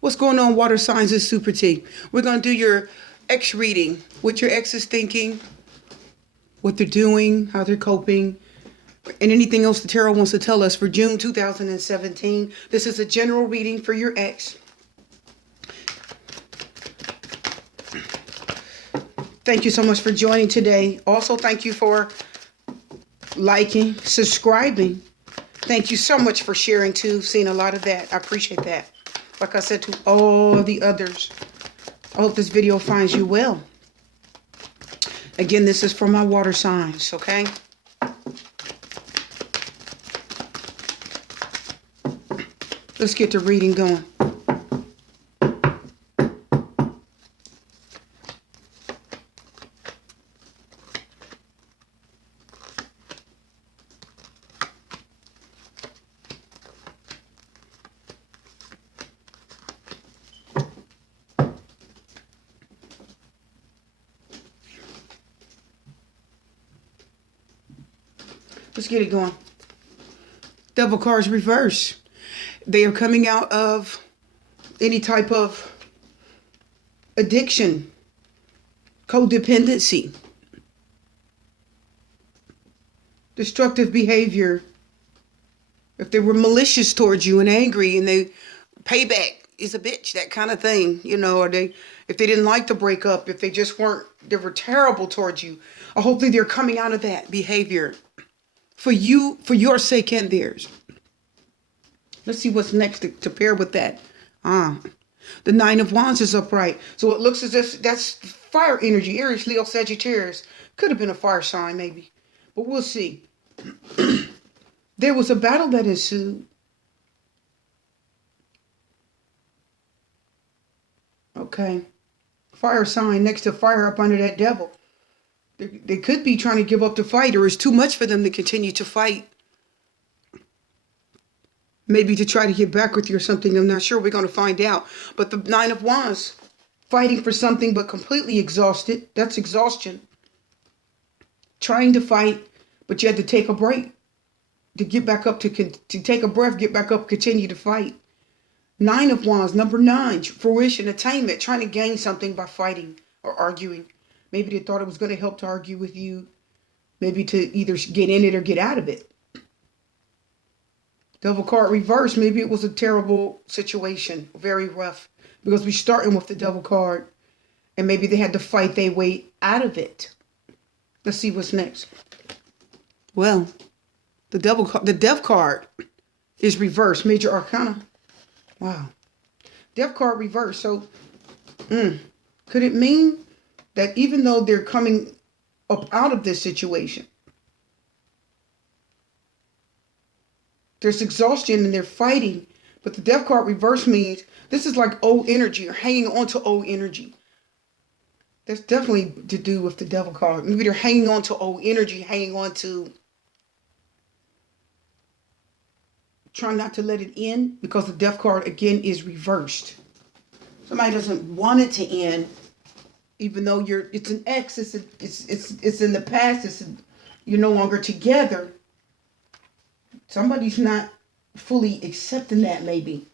What's going on, water signs and super T? We're going to do your ex reading, what your ex is thinking, what they're doing, how they're coping, and anything else the tarot wants to tell us for June 2017. This is a general reading for your ex. Thank you so much for joining today. Also, thank you for liking, subscribing. Thank you so much for sharing too. Seen a lot of that. I appreciate that. Like I said to all the others, I hope this video finds you well. Again, this is for my water signs, okay? Let's get the reading going. Let's get it going. Devil cards reverse. They are coming out of any type of addiction, codependency, destructive behavior. If they were malicious towards you and angry and they payback is a bitch, that kind of thing, you know, or if they didn't like the breakup, if they just weren't, they were terrible towards you. Or hopefully they're coming out of that behavior for you, for your sake and theirs. Let's see what's next to pair with that. The Nine of Wands is upright. So it looks as if that's fire energy. Aries, Leo, Sagittarius. Could have been a fire sign maybe. But we'll see. There was a battle that ensued. Okay. Fire sign next to fire up under that devil. They could be trying to give up the fight, or it's too much for them to continue to fight. Maybe to try to get back with you or something. I'm not sure. We're going to find out. But the Nine of Wands, fighting for something but completely exhausted. That's exhaustion. Trying to fight, but you had to take a break to get back up, to take a breath, get back up, continue to fight. Nine of Wands, number 9, fruition, attainment, trying to gain something by fighting or arguing. Maybe they thought it was going to help to argue with you. Maybe to either get in it or get out of it. Devil card reverse. Maybe it was a terrible situation, very rough, because we're starting with the devil card, and maybe they had to fight their way out of it. Let's see what's next. Well, the death card is reversed. Major Arcana. Wow. Death card reversed. So, could it mean that even though they're coming up out of this situation, there's exhaustion and they're fighting, but the death card reverse means this is like old energy or hanging on to old energy. That's definitely to do with the devil card. Maybe they're hanging on to old energy, hanging on to, trying not to let it end, because the death card again is reversed. Somebody doesn't want it to end, even though it's an ex, it's in the past, you're no longer together. Somebody's not fully accepting that maybe.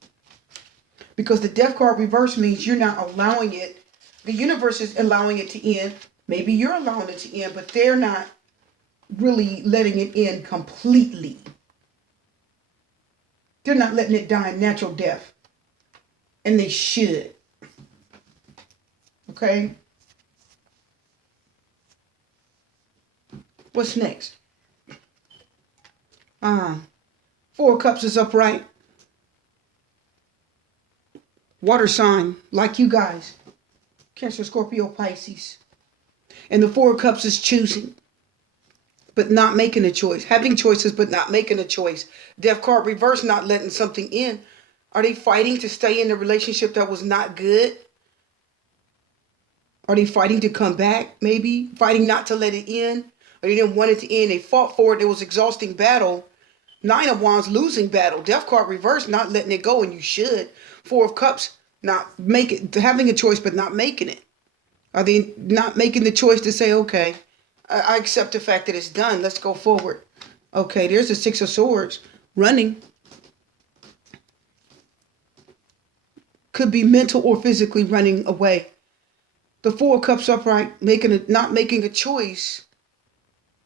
Because the death card reverse means you're not allowing it. The universe is allowing it to end. Maybe you're allowing it to end, but they're not really letting it end completely. They're not letting it die a natural death. And they should. Okay? What's next? Four of Cups is upright. Water sign, like you guys. Cancer, Scorpio, Pisces. And the Four of Cups is choosing, but not making a choice. Having choices, but not making a choice. Death card reverse, not letting something in. Are they fighting to stay in a relationship that was not good? Are they fighting to come back, maybe? Fighting not to let it end? Or they didn't want it to end. They fought for it. It was exhausting battle. Nine of Wands, losing battle. Death card reverse, not letting it go, and you should. Four of Cups, not having a choice, but not making it. Are they not making the choice to say, okay, I accept the fact that it's done. Let's go forward. Okay, there's the Six of Swords. Running. Could be mental or physically running away. The Four of Cups upright, not making a choice.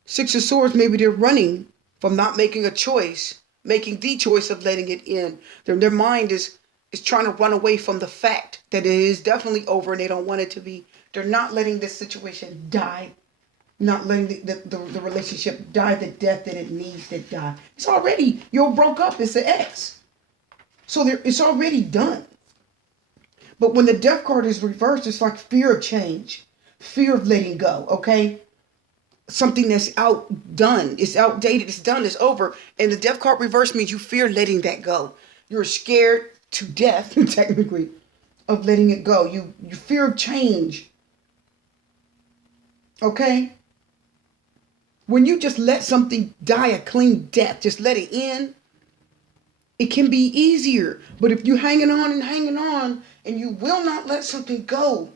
Six of Swords, maybe they're running from not making a choice, making the choice of letting it in. Their mind is trying to run away from the fact that it is definitely over and they don't want it to be. They're not letting this situation die, not letting the relationship die the death that it needs to die. It's already, you broke up, it's an ex. So it's already done. But when the Death card is reversed, it's like fear of change, fear of letting go, okay? Something that's outdone, it's outdated, it's done, it's over. And the Death card reversed means you fear letting that go. You're scared to death, technically, of letting it go. You fear of change, okay? When you just let something die a clean death, just let it in, it can be easier. But if you're hanging on and you will not let something go,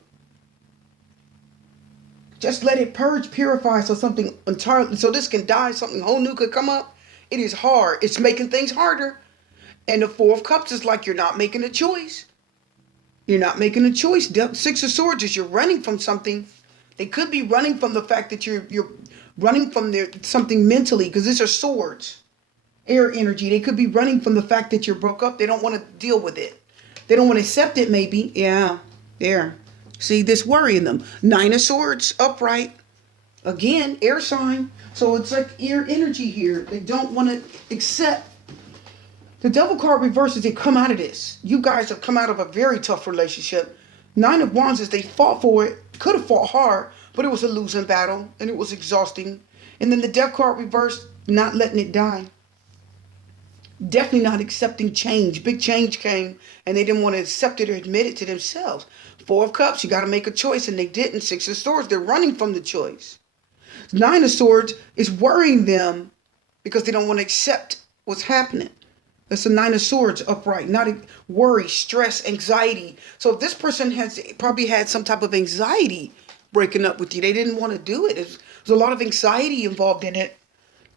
just let it purge, purify, so something entirely, so this can die, something whole new could come up. It is hard. It's making things harder. And the Four of Cups is like you're not making a choice. You're not making a choice. The Six of Swords is you're running from something. They could be running from the fact that you're running from something mentally, because these are swords, air energy. They could be running from the fact that you're broke up. They don't want to deal with it. They don't want to accept it, maybe. Yeah, there. See, this worrying them. Nine of Swords, upright. Again, air sign. So it's like air energy here. They don't want to accept. The Devil card reverses. They come out of this. You guys have come out of a very tough relationship. Nine of Wands is they fought for it. Could have fought hard, but it was a losing battle and it was exhausting. And then the Death card reversed, not letting it die. Definitely not accepting change. Big change came and they didn't want to accept it or admit it to themselves. Four of Cups, you got to make a choice and they didn't. Six of Swords, they're running from the choice. Nine of Swords is worrying them because they don't want to accept what's happening. That's the Nine of Swords upright, not worry, stress, anxiety. So if this person has probably had some type of anxiety breaking up with you, they didn't want to do it. There's a lot of anxiety involved in it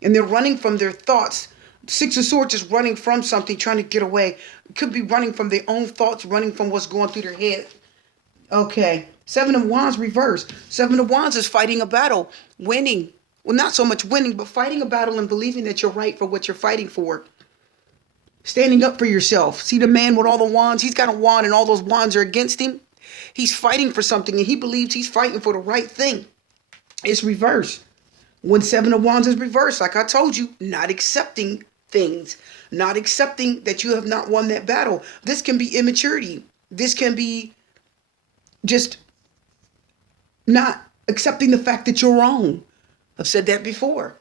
and they're running from their thoughts. Six of Swords is running from something, trying to get away. It could be running from their own thoughts, running from what's going through their head. Okay. Seven of Wands reversed. Seven of Wands is fighting a battle, winning. Well, not so much winning, but fighting a battle and believing that you're right for what you're fighting for. Standing up for yourself. See the man with all the wands? He's got a wand and all those wands are against him. He's fighting for something and he believes he's fighting for the right thing. It's reversed. When Seven of Wands is reversed, like I told you, not accepting things, not accepting that you have not won that battle. This can be immaturity. This can be just not accepting the fact that you're wrong. I've said that before.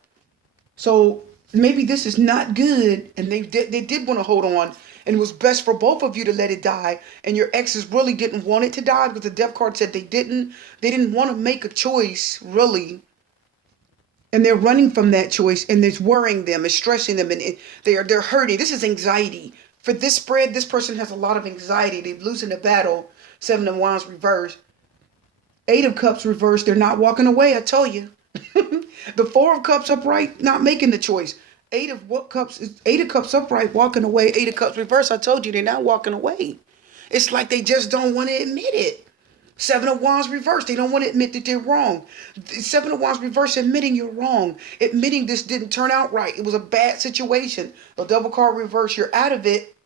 So maybe this is not good and they did want to hold on and it was best for both of you to let it die and your exes really didn't want it to die because the Death card said they didn't want to make a choice really. And they're running from that choice and it's worrying them, it's stressing them, and they're hurting. This is anxiety. For this spread, this person has a lot of anxiety. They're losing the battle. Seven of Wands reversed. Eight of Cups reversed. They're not walking away, I tell you. The Four of Cups upright, not making the choice. Eight of Cups upright, walking away. Eight of Cups reversed. I told you they're not walking away. It's like they just don't want to admit it. Seven of Wands reversed. They don't want to admit that they're wrong. Seven of Wands reversed, admitting you're wrong. Admitting this didn't turn out right. It was a bad situation. The Double card reversed. You're out of it.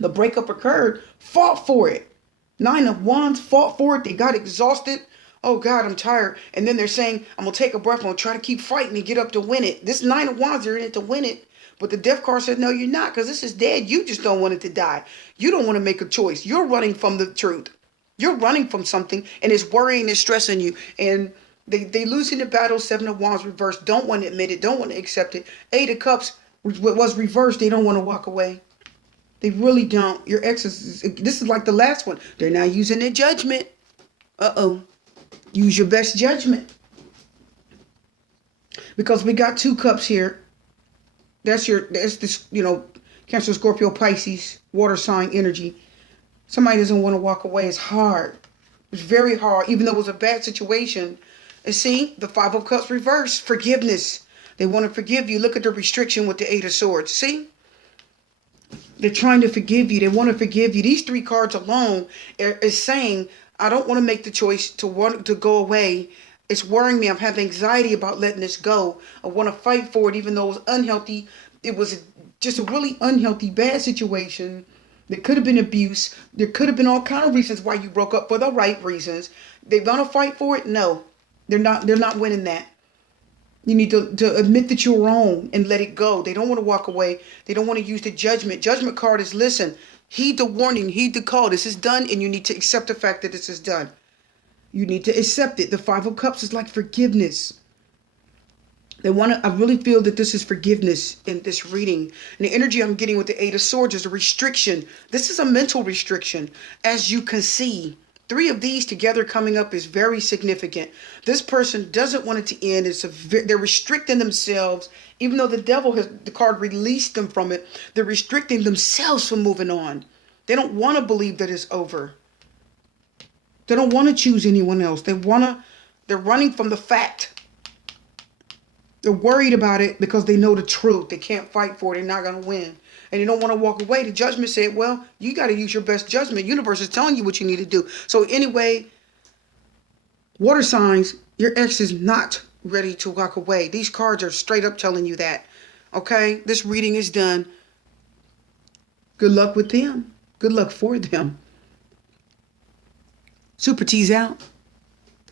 The breakup occurred. Fought for it. Nine of Wands fought for it. They got exhausted. Oh God, I'm tired. And then they're saying, I'm going to take a breath. I'm going to try to keep fighting and get up to win it. This Nine of Wands, they're in it to win it. But the Death card said, no, you're not, because this is dead. You just don't want it to die. You don't want to make a choice. You're running from the truth. You're running from something and it's worrying and stressing you. And they losing the battle. Seven of Wands reversed. Don't want to admit it. Don't want to accept it. Eight of Cups was reversed. They don't want to walk away. They really don't. Your exes, this is like the last one. They're now using their judgment. Uh-oh. Use your best judgment. Because we got two cups here. That's this, Cancer, Scorpio, Pisces, water sign energy. Somebody doesn't want to walk away. It's hard. It's very hard, even though it was a bad situation. And see, the Five of Cups reversed. Forgiveness. They want to forgive you. Look at the restriction with the Eight of Swords. See? They're trying to forgive you. They want to forgive you. These three cards alone is saying, I don't want to make the choice to want to go away. It's worrying me. I'm having anxiety about letting this go. I want to fight for it, even though it was unhealthy. It was just a really unhealthy, bad situation. There could have been abuse. There could have been all kind of reasons why you broke up for the right reasons. They're gonna fight for it? No. They're not. They're not winning that. You need to admit that you're wrong and let it go. They don't want to walk away. They don't want to use the judgment. Judgment card is, listen, heed the warning, heed the call. This is done, and you need to accept the fact that this is done. You need to accept it. The Five of Cups is like forgiveness. They want to, I really feel that this is forgiveness in this reading. And the energy I'm getting with the Eight of Swords is a restriction. This is a mental restriction. As you can see, three of these together coming up is very significant. This person doesn't want it to end. They're restricting themselves. Even though the devil has, the card released them from it, they're restricting themselves from moving on. They don't want to believe that it's over. They don't want to choose anyone else. They're running from the fact. They're worried about it because they know the truth. They can't fight for it. They're not going to win. And they don't want to walk away. The judgment said, well, you got to use your best judgment. Universe is telling you what you need to do. So anyway, water signs, your ex is not ready to walk away. These cards are straight up telling you that. Okay? This reading is done. Good luck with them. Good luck for them. Super T's out.